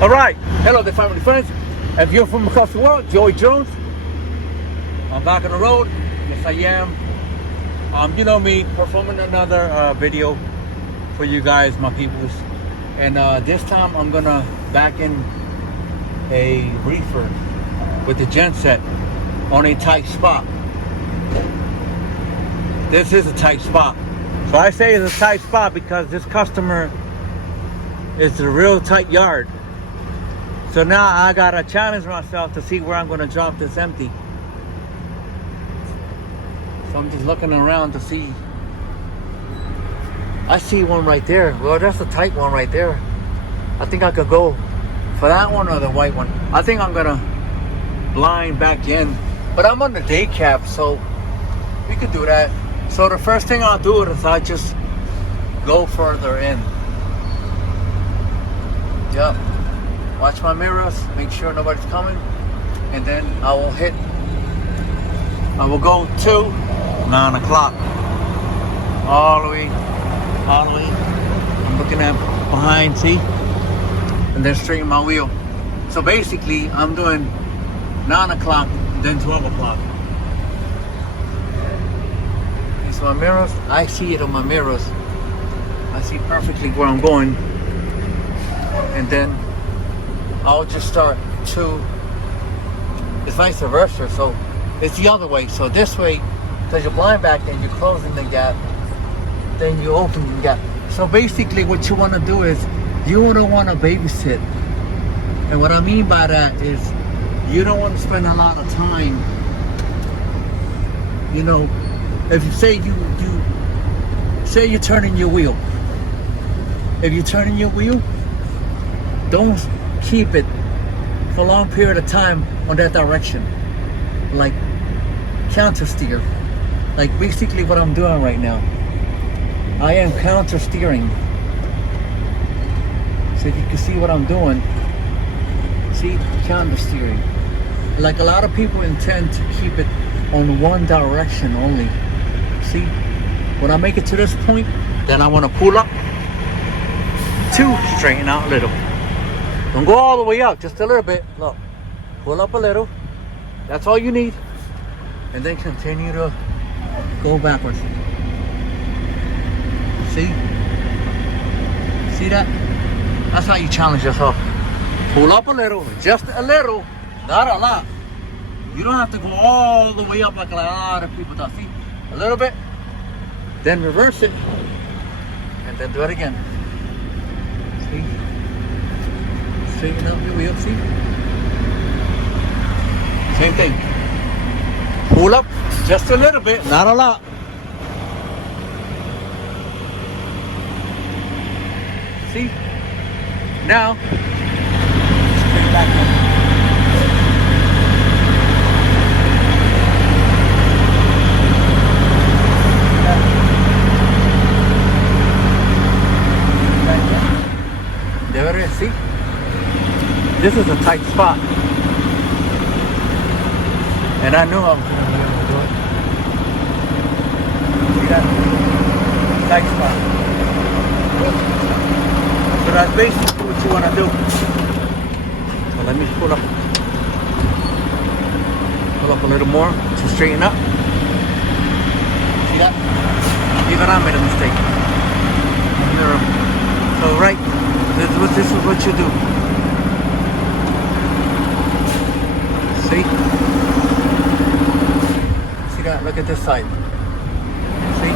All right, hello there, family friends. If you're from across the world, Joey Jones. I'm back on the road. Yes, I am. You know me, performing another video for you guys, my peoples. And this time I'm gonna back in a reefer with the genset on a tight spot. This is a tight spot. So I say it's a tight spot because this customer is a real tight yard. So now I gotta challenge myself to see where I'm gonna drop this empty. So I'm just looking around to see. I see one right there. Well, that's a tight one right there. I think I could go for that one or the white one. I think I'm gonna blind back in, but I'm on the day cab, so we could do that. So the first thing I'll do is I just go further in. Yep. Watch my mirrors, make sure nobody's coming, and then I will go to 9 o'clock. All the way. I'm looking at behind, see? And then straighten my wheel. So basically, I'm doing 9 o'clock, then 12 o'clock. These are my mirrors. I see it on my mirrors. I see perfectly where I'm going. And then I'll just start to, it's vice versa, so it's the other way. So this way, because you're blind back and you're closing the gap, then you open the gap. So basically what you want to do is, you don't want to babysit. And what I mean by that is, you don't want to spend a lot of time, you know, if you say say you're turning your wheel. If you're turning your wheel, don't keep it for a long period of time on that direction. Like counter steer. Like basically what I'm doing right now. I am counter steering. So if you can see what I'm doing, see, counter steering. Like a lot of people intend to keep it on one direction only. See, when I make it to this point, then I want to pull up to straighten out a little. Don't go all the way up, just a little bit. Look, pull up a little. That's all you need. And then continue to go backwards. See? See that? That's how you challenge yourself. Pull up a little, just a little, not a lot. You don't have to go all the way up like a lot of people do. See? A little bit, then reverse it, and then do it again. See? Straighten up your wheel, see? Same thing. Pull up just a little bit, not a lot. See? Now, straight back up. There it is, see? This is a tight spot. And I knew I was going to be able to do it. See that? Tight spot. So that's basically what you want to do. So let me pull up. Pull up a little more to straighten up. See that? Even I made a mistake. So right, this is what you do. See? See that? Look at this side. See?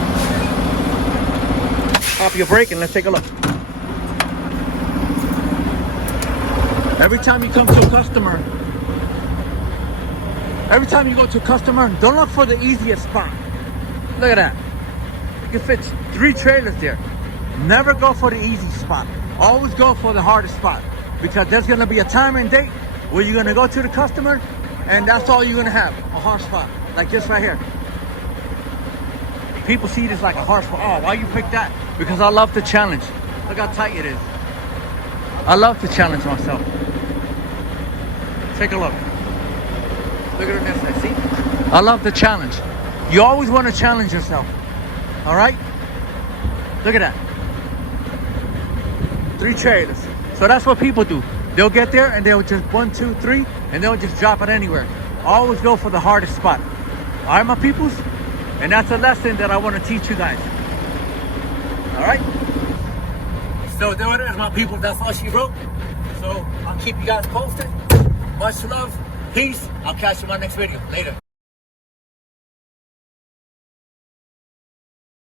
Pop your brake and let's take a look. Every time you come to a customer, every time you go to a customer, don't look for the easiest spot. Look at that. You can fit 3 trailers there. Never go for the easy spot. Always go for the hardest spot. Because there's going to be a time and date where you're going to go to the customer and that's all you're going to have. A hard spot. Like this right here. People see this like a hard spot. Oh, why you pick that? Because I love the challenge. Look how tight it is. I love to challenge myself. Take a look. Look at it this way. See? I love the challenge. You always want to challenge yourself. All right? Look at that. 3 trailers. So that's what people do. They'll get there and they'll just 1, 2, 3, and they'll just drop it anywhere. Always go for the hardest spot. All right, my peoples? And that's a lesson that I want to teach you guys. All right? So there it is, my people. That's all she wrote. So I'll keep you guys posted. Much love. Peace. I'll catch you in my next video. Later.